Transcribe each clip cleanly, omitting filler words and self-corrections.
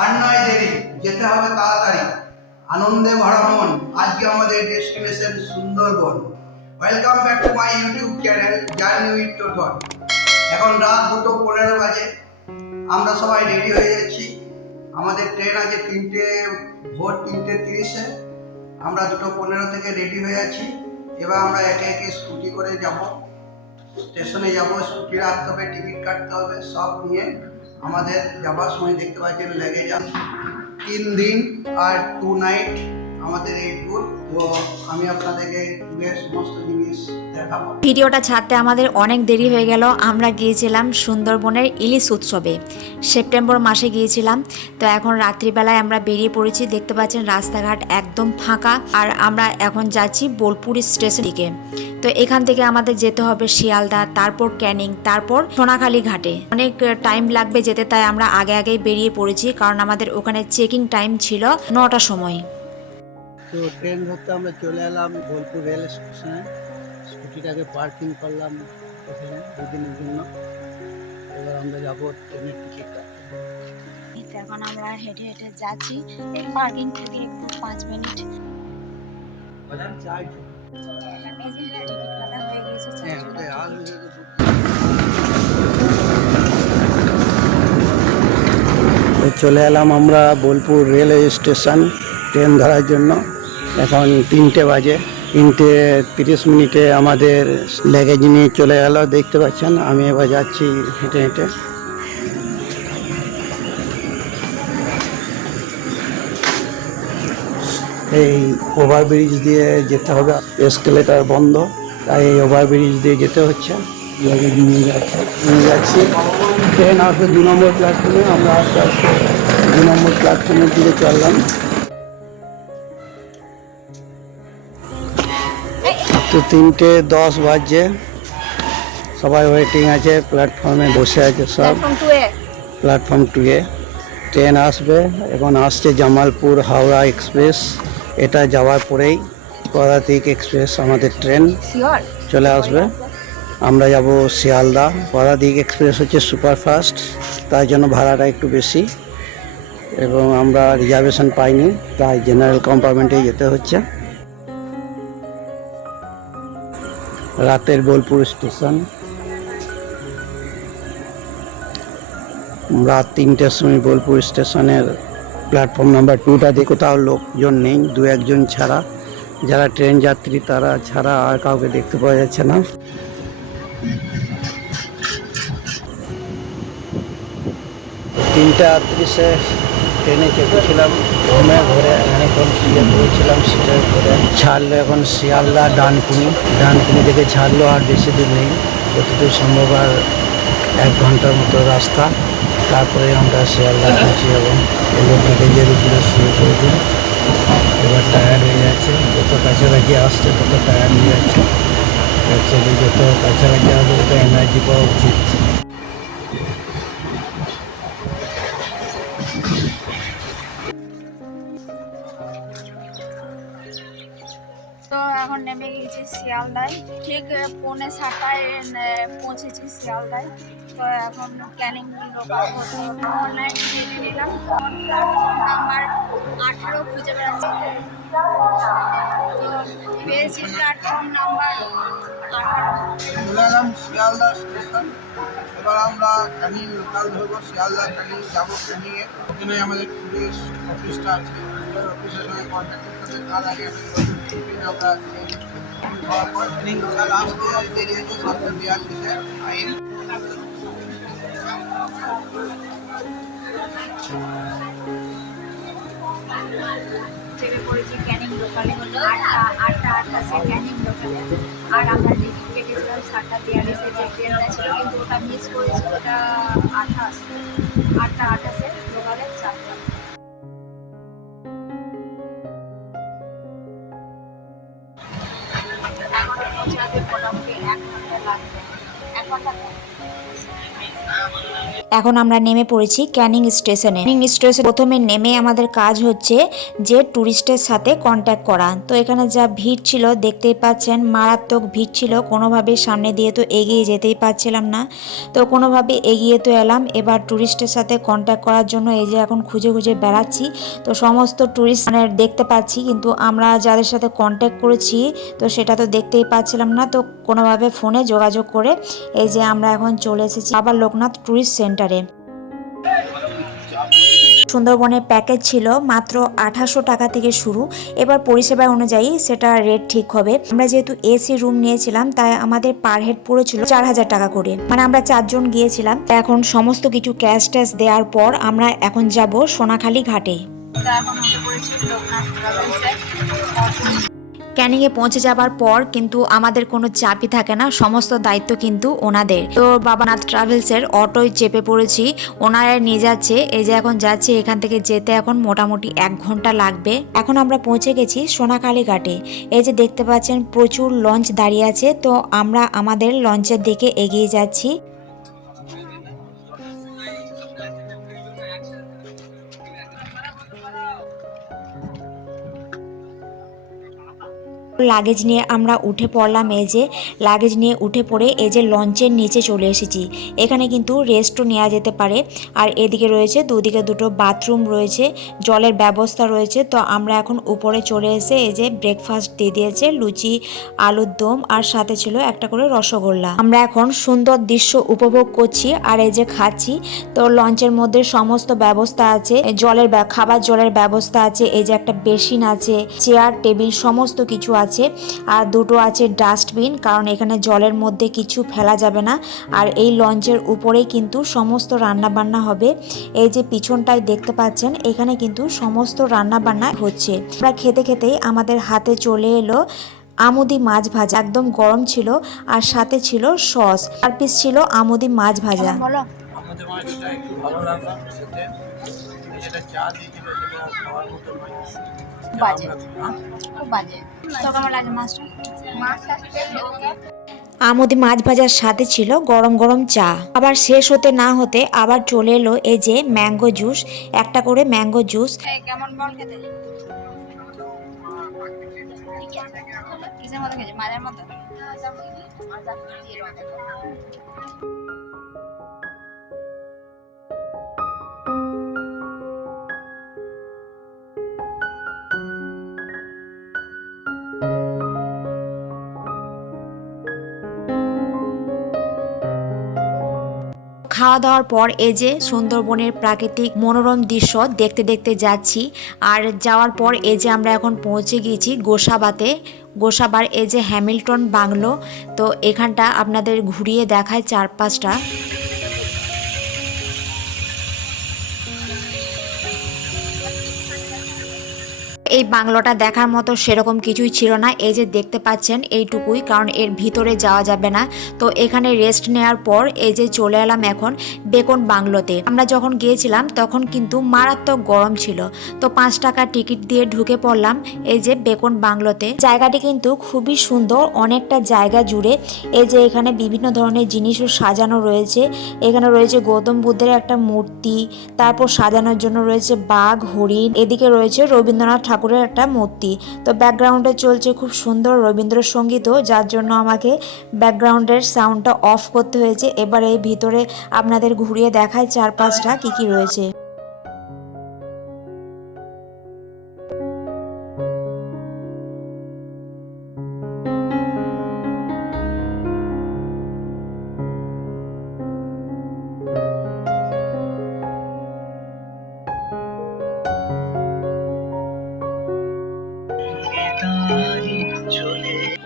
আর নয় দেরি, যেতে হবে তাড়াতাড়ি। আনন্দে ভরা মন, আজকে আমাদের destination Sundarban. Welcome back to my YouTube channel journey with Toton. এখন রাত 2:15 বাজে, আমরা সবাই রেডি হয়ে যাচ্ছি। আমাদের ট্রেন আছে ভোর 3:30-এ। আমরা 2:15 থেকে রেডি হয়ে আছি। এবার আমরা একে একে স্কুটি করে যাব, স্টেশনে যাব, স্কুটি রাখতে হবে, টিকিট কাটতে হবে, সব নিয়ে আমাদের যাবার সময় দেখতে পাচ্ছেন লেগে যাবে 3 দিন আর 2 নাইট আমাদের এই ট্যুর। তো আমি আপনাদেরকে ট্যুরের সমস্ত জিনিস দেখাবো। ভিডিওটা ছাড়তে আমাদের অনেক দেরি হয়ে গেল। আমরা গিয়েছিলাম সুন্দরবনের ইলিশ উৎসবে, সেপ্টেম্বর মাসে গিয়েছিলাম। তো এখন রাত্রিবেলায় আমরা বেরিয়ে পড়েছি। দেখতে পাচ্ছেন রাস্তাঘাট একদম ফাঁকা। আর আমরা এখন যাচ্ছি বোলপুর স্টেশন দিকে। তো এখান থেকে আমাদের যেতে হবে শিয়ালদা, তারপর ক্যানিং, তারপর সোনাখালী ঘাটে। অনেক টাইম লাগবে যেতে, তাই আমরা আগে আগেই বেরিয়ে পড়েছি, কারণ আমাদের ওখানে চেকিং টাইম ছিল 9টার সময়। তো ট্রেন ধরতে আমরা চলে এলাম বোলপুর রেল স্টেশনে। স্কুটিটাকে পার্কিং করলাম এখানে 2 দিনের জন্য। এবার আমরা যাবো ট্রেনের টিকিট কাটতে। এখন আমরা হেঁটে হেঁটে যাচ্ছি। এই পার্কিং থেকে একটু 5 মিনিট। টিকিট কাটা হয়ে গেছে। চলে এলাম আমরা বোলপুর রেলওয়ে স্টেশন ট্রেন ধরার জন্য। এখন 3টে বাজে, 3:30 আমাদের লেগেজ নিয়ে চলে গেল। দেখতে পাচ্ছেন আমি এবার যাচ্ছি হেঁটে হেঁটে। এই ওভারব্রিজ দিয়ে যেতে হবে, এসকেলেটার বন্ধ, তাই এই ওভারব্রিজ দিয়ে যেতে হচ্ছে। লাগেজ নিয়ে যাচ্ছি। ট্রেন আসবে 2 নম্বর প্ল্যাটফর্মে। আমরা আস্তে আস্তে 2 নম্বর প্ল্যাটফর্মের দিকে চললাম। তো 3:10 বাজছে, সবাই ওয়েটিং আছে, প্ল্যাটফর্মে বসে আছে সব। প্ল্যাটফর্ম 2-এ ট্রেন আসবে। এখন আসছে জামালপুর হাওড়া এক্সপ্রেস। এটা যাওয়ার পরেই পদাতিক এক্সপ্রেস আমাদের ট্রেন চলে আসবে। আমরা যাব শিয়ালদা। পদাতিক এক্সপ্রেস হচ্ছে সুপারফাস্ট, তাই জন্য ভাড়াটা একটু বেশি, এবং আমরা রিজার্ভেশন পাইনি, তাই জেনারেল কম্পার্টমেন্টে যেতে হচ্ছে। রাতের বোলপুর স্টেশন। রাত 3টের সময় বোলপুর স্টেশনের প্ল্যাটফর্ম নাম্বার 2টাতে কোথাও লোকজন নেই, 2-1 জন ছাড়া। যারা ট্রেন যাত্রী তারা ছাড়া আর কাউকে দেখতে পাওয়া যাচ্ছে না। 3:38-এ ট্রেনে চেপেছিলাম, ঘুমে ঘুরে অনেকক্ষণ শুয়ে পড়েছিলাম সিটের করে। ছাড়লো এখন শিয়ালদা ডানকুনি থেকে ছাড়লো। আর বেশি দূর নেই, যতদূর সম্ভব আর 1 ঘন্টার মতো রাস্তা, তারপরে আমরা শিয়ালদা পৌঁছে যাবো। এগুলো প্যাকেজের উপরে শুয়ে পড়বো। এবার টায়ার্ড হয়ে যাচ্ছে, যত কাছাকাছি আসছে তত টায়ার্ড হয়ে যাচ্ছে। অ্যাকচুয়ালি যত কাছাকাছি আসবে তত এনার্জি পাওয়া উচিত। তো এখন নেমে গিয়েছি শিয়ালদায়, ঠিক 6:45-টায় পৌঁছেছি শিয়ালদায়। তো এখন ক্যানিং লোকাল হতে অনলাইন টিকিট নিলাম। প্ল্যাটফর্ম নাম্বার 18 খুঁজে বেড়াচ্ছি। তো পেয়েছি প্ল্যাটফর্ম নাম্বার 18। চলে এলাম শিয়ালদা স্টেশন। এবার আমরা ক্যানিং লোকাল ধরবো, শিয়ালদা ক্যানিং যাবো। ক্যানিংয়ে ওখানে আমাদের পুলিশ অফিসটা আছে, অফিসের সঙ্গে কন্ট্যাক্ট করতে হবে। তার আগে আমরা হওয়ার পর ক্যানিং লোকাল আসতে দেরি হয়েছে 7:42-এ টাইম। চেপে পড়েছি ক্যানিং লোকালে। 8:28 ক্যানিং লোকালে। আর আমরা টিকিট কেটেছিলাম 7:42-এ যে ট্রেনটা ছিল, কিন্তু ওটা মিস করেছি। ওটা 8:28-এ লোকালে চাপলাম। এখন পৌঁছাতে মোটামুটি 1 ঘন্টা লাগবে। 1 ঘন্টা এখন আমরা নেমে পড়েছি ক্যানিং স্টেশনে। ক্যানিং স্টেশনে প্রথমে নেমে আমাদের কাজ হচ্ছে যে ট্যুরিস্টের সাথে কন্ট্যাক্ট করা। তো এখানে যা ভিড় ছিল দেখতেই পাচ্ছেন, মারাত্মক ভিড় ছিল, কোনোভাবে সামনে দিয়ে তো এগিয়ে যেতেই পারছিলাম না। তো কোনোভাবে এগিয়ে তো এলাম, এবার ট্যুরিস্টের সাথে কন্ট্যাক্ট করার জন্য এই যে এখন খুঁজে খুঁজে বেড়াচ্ছি। তো সমস্ত ট্যুরিস্ট মানে দেখতে পাচ্ছি, কিন্তু আমরা যাদের সাথে কন্ট্যাক্ট করেছি তো সেটা তো দেখতেই পাচ্ছিলাম না। তো কোনোভাবে ফোনে যোগাযোগ করে এই যে আমরা এখন চলে এসেছি বাবা লোকনাথ ট্যুরিস্ট সেন্টারে। সুন্দরবনের প্যাকেজ ছিল মাত্র 2800 টাকা থেকে শুরু। এবার পরিষেবা অনুযায়ী সেটা রেট ঠিক হবে। আমরা যেহেতু এসি রুম নিয়েছিলাম তাই আমাদের পার হেড পড়েছিল 4000 টাকা করে, মানে আমরা 4 জন গিয়েছিলাম। এখন সমস্ত কিছু ক্যাশ ট্যাশ দেওয়ার পর আমরা এখন যাব সোনাখালী ঘাটে। ক্যানিংয়ে পৌঁছে যাবার পর কিন্তু আমাদের কোনো চাপই থাকে না, সমস্ত দায়িত্ব কিন্তু ওনাদের। তো বাবানাথ ট্রাভেলসের অটোয় চেপে পড়েছি, ওনারা নিয়ে যাচ্ছে। এই যে এখন যাচ্ছে, এখান থেকে যেতে এখন মোটামুটি 1 ঘন্টা লাগবে। এখন আমরা পৌঁছে গেছি সোনাখালী ঘাটে। এই যে দেখতে পাচ্ছেন প্রচুর লঞ্চ দাঁড়িয়ে আছে, তো আমরা আমাদের লঞ্চের দিকে এগিয়ে যাচ্ছি। লাগেজ নিয়ে আমরা উঠে পড়লাম। এই যে লাগেজ নিয়ে উঠে পড়ে এই যে লঞ্চের নিচে চলে এসেছি। এখানে কিন্তু রেস্টও নেওয়া যেতে পারে। আর এদিকে রয়েছে দুদিকে দুটো বাথরুম রয়েছে, জলের ব্যবস্থা রয়েছে। তো আমরা এখন উপরে চলে এসে এই যে ব্রেকফাস্ট দিয়ে দিয়েছে, লুচি, আলুর দম, আর সাথে ছিল একটা করে রসগোল্লা। আমরা এখন সুন্দর দৃশ্য উপভোগ করছি আর এই যে খাচ্ছি। তো লঞ্চের মধ্যে সমস্ত ব্যবস্থা আছে, খাবার জলের ব্যবস্থা আছে, এই যে একটা বেসিন আছে, চেয়ার টেবিল সমস্ত কিছু আছে। আর দুটো আছে ডাস্টবিন, কারণ এখানে জলের মধ্যে কিছু ফেলা যাবে না। আর এই লঞ্চের উপরেই কিন্তু সমস্ত রান্না বান্না হবে। এই যে পিছনটায় দেখতে পাচ্ছেন, এখানে কিন্তু সমস্ত রান্না বান্না হচ্ছে। আমরা খেতে খেতেই আমাদের হাতে চলে এলো আমুদি মাছ ভাজা, একদম গরম ছিল, আর সাথে ছিল সস। 4 পিস ছিল আমুদি মাছ ভাজা। বলো আমাদের মাছটা একটু ভালো লাগলো, সাথে যেটা চা দিয়েছিল সেটা খাওয়ার মতো নয়, বাজে, খুব বাজে। তো কেমন লাগে মাছটা? আমুদি মাছ ভাজার সাথে ছিল গরম গরম চা। আবার শেষ হতে না হতে আবার চলে এলো এই যে ম্যাঙ্গো জুস, একটা করে ম্যাঙ্গো জুস। কেমন বল খেতে? কিসের মতো খেয়েছে? মাছের মতো? খাওয়া দাওয়ার পর এই যে সুন্দরবনের প্রাকৃতিক মনোরম দৃশ্য দেখতে দেখতে যাচ্ছি। আর যাওয়ার পর এই যে আমরা এখন পৌঁছে গিয়েছি গোসাবার এই যে হ্যামিল্টন বাংলো। তো এখানটা আপনাদের ঘুরিয়ে দেখায় চারপাশটা। এই বাংলোটা দেখার মতো সেরকম কিছুই ছিল না, এই যে দেখতে পাচ্ছেন এইটুকুই, কারণ এর ভিতরে যাওয়া যাবে না। তো এখানে রেস্ট নেওয়ার পর এই যে চলে এলাম এখন বেকন বাংলোতে। আমরা যখন গিয়েছিলাম তখন কিন্তু মারাত্মক গরম ছিল। তো 5 টাকা টিকিট দিয়ে ঢুকে পড়লাম এই যে বেকন বাংলোতে। জায়গাটি কিন্তু খুবই সুন্দর, অনেকটা জায়গা জুড়ে। এই যে এখানে বিভিন্ন ধরনের জিনিসও সাজানো রয়েছে। এখানে রয়েছে গৌতম বুদ্ধের একটা মূর্তি, তারপর সাজানোর জন্য রয়েছে বাঘ, হরিণ, এদিকে রয়েছে রবীন্দ্রনাথ ঠাকুরের একটা মূর্তি। তো ব্যাকগ্রাউন্ডে চলছে খুব সুন্দর রবীন্দ্রসঙ্গীতও, যার জন্য আমাকে ব্যাকগ্রাউন্ডের সাউন্ডটা অফ করতে হয়েছে। এবার এই ভিতরে আপনাদের ঘুরিয়ে দেখায় চারপাশটা কি কি রয়েছে।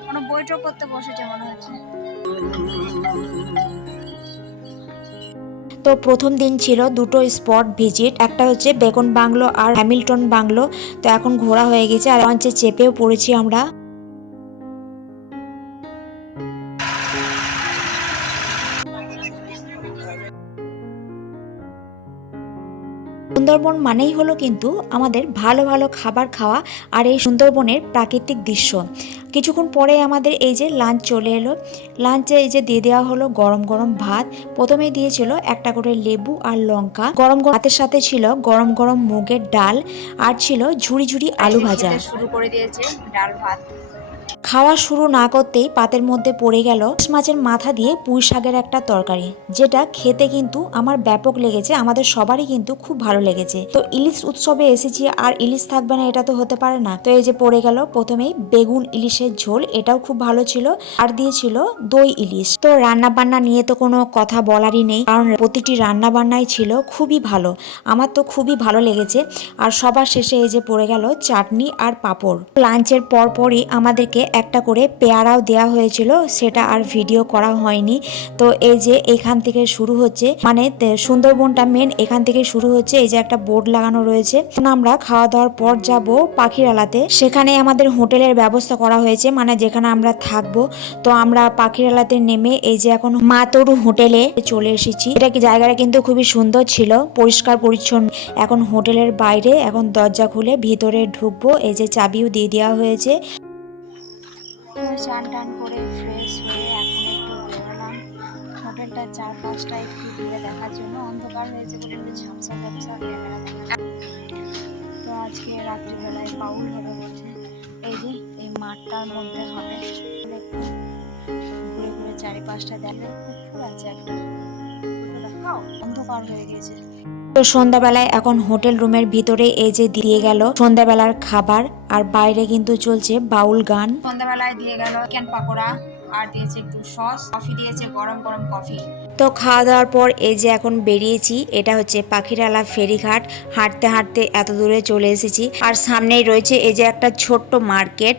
কোনো বইটও করতে বসেছে মনে হচ্ছে। তো প্রথম দিন ছিল দুটো স্পট ভিজিট, একটা হচ্ছে বেকন বাংলো আর হ্যামিল্টন বাংলো। তো এখন ঘোরা হয়ে গেছে আর লঞ্চে চেপেও পড়েছি আমরা। সুন্দরবন মানেই হলো কিন্তু আমাদের ভালো ভালো খাবার খাওয়া আর এই সুন্দরবনের প্রাকৃতিক দৃশ্য। কিছুক্ষণ পরে আমাদের এই যে লাঞ্চ চলে এলো। লাঞ্চে এই যে দিয়ে দেওয়া হলো গরম গরম ভাত। প্রথমেই দিয়েছিল একটা করে লেবু আর লঙ্কা। গরম গরম ভাতের সাথে ছিল গরম গরম মুগের ডাল আর ছিল ঝুড়ি ঝুড়ি আলু ভাজা। শুরু করে দিয়েছে ডাল ভাত। খাওয়া শুরু না করতেই পাতের মধ্যে পড়ে গেল ইলিশ মাছের মাথা দিয়ে পুঁই শাকের একটা তরকারি, যেটা খেতে কিন্তু আমার ব্যাপক লেগেছে, আমাদের সবারই কিন্তু খুব ভালো লেগেছে। তো ইলিশ উৎসবে এসেছি আর ইলিশ থাকবে না এটা তো হতে পারে না। তো এই যে পড়ে গেল প্রথমেই বেগুন ইলিশের ঝোল, এটাও খুব ভালো ছিল। আর দিয়েছিল দই ইলিশ। তো রান্না বান্না নিয়ে তো কোনো কথা বলারই নেই, কারণ প্রতিটি রান্না বান্নাই ছিল খুবই ভালো, আমার তো খুবই ভালো লেগেছে। আর সবার শেষে এই যে পড়ে গেল চাটনি আর পাঁপড়। লাঞ্চের পরপরই আমাদেরকে একটা করে পেয়ারাও দেওয়া হয়েছিল, সেটা আর ভিডিও করা হয়নি। তো এই যে এখান থেকে শুরু হচ্ছে, মানে সুন্দরবনটা মেন এখান থেকে শুরু হচ্ছে। এই যে একটা বোর্ড লাগানো রয়েছে। আমরা খাওয়া দাওয়ার পর যাব পাখিরালাতে, সেখানে আমাদের হোটেলের ব্যবস্থা করা হয়েছে, মানে যেখানে আমরা থাকবো। তো আমরা পাখিরালাতে নেমে এই যে এখন মাতরু হোটেলে চলে এসেছি। এটা কি জায়গাটা কিন্তু খুবই সুন্দর ছিল, পরিষ্কার পরিচ্ছন্ন। এখন হোটেলের বাইরে এখন দরজা খুলে ভিতরে ঢুকবো। এই যে চাবিও দিয়ে দেওয়া হয়েছে। চান টান করে ফ্রেশ হয়ে এখন একটু বেরোলাম হোটেলটার চারপাশটা একটু ঘুরে দেখার জন্য। অন্ধকার হয়েছে বলে একটু ঝাপসা ঝাপসা ক্যামেরা দেখা। তো আজকে রাত্রিবেলায় বাউল হবে বলছে। এই যে এই মাঠটার মধ্যে হবে, একটু ঘুরে ঘুরে চারিপাশটা দেখলে পুকুর আছে একটা, অন্ধকার হয়ে গেছে। তো সন্ধ্যাবেলায় এখন হোটেল রুমের ভিতরে এই যে দিয়ে গেল সন্ধ্যাবেলার খাবার, আর বাইরে কিন্তু চলছে বাউল গান। সন্ধ্যাবেলায় দিয়ে গেল চিকেন পাকোড়া আর দিয়েছে একটু সস, কফি দিয়েছে গরম গরম কফি। তো খাওয়া দাওয়ার পর এই যে এখন বেরিয়েছি, এটা হচ্ছে পাখিরালা ফেরিঘাট। হাঁটতে হাঁটতে এত দূরে চলে এসেছি, আর সামনেই রয়েছে এই যে একটা ছোট্ট মার্কেট।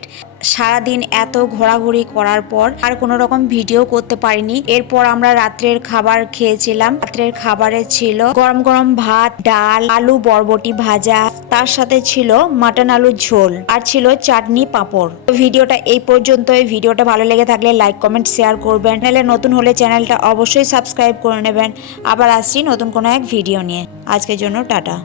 সারাদিন এত ঘোরাঘুরি করার পর আর কোনো রকম ভিডিও করতে পারিনি। এরপর আমরা রাত্রের খাবার খেয়েছিলাম। রাত্রের খাবারে ছিল গরম গরম ভাত, ডাল, আলু বরবটি ভাজা, তার সাথে ছিল মাটন আলুর ঝোল, আর ছিল চাটনি পাঁপড়। তো ভিডিওটা এই পর্যন্তই। ভিডিওটা ভালো লেগে থাকলে লাইক কমেন্ট শেয়ার করবেন। চ্যানেলে নতুন হলে চ্যানেলটা অবশ্যই সাবস্ক্রাইব করে নেবেন। আবার আসছি নতুন কোনো এক ভিডিও নিয়ে। আজকের জন্য টাটা।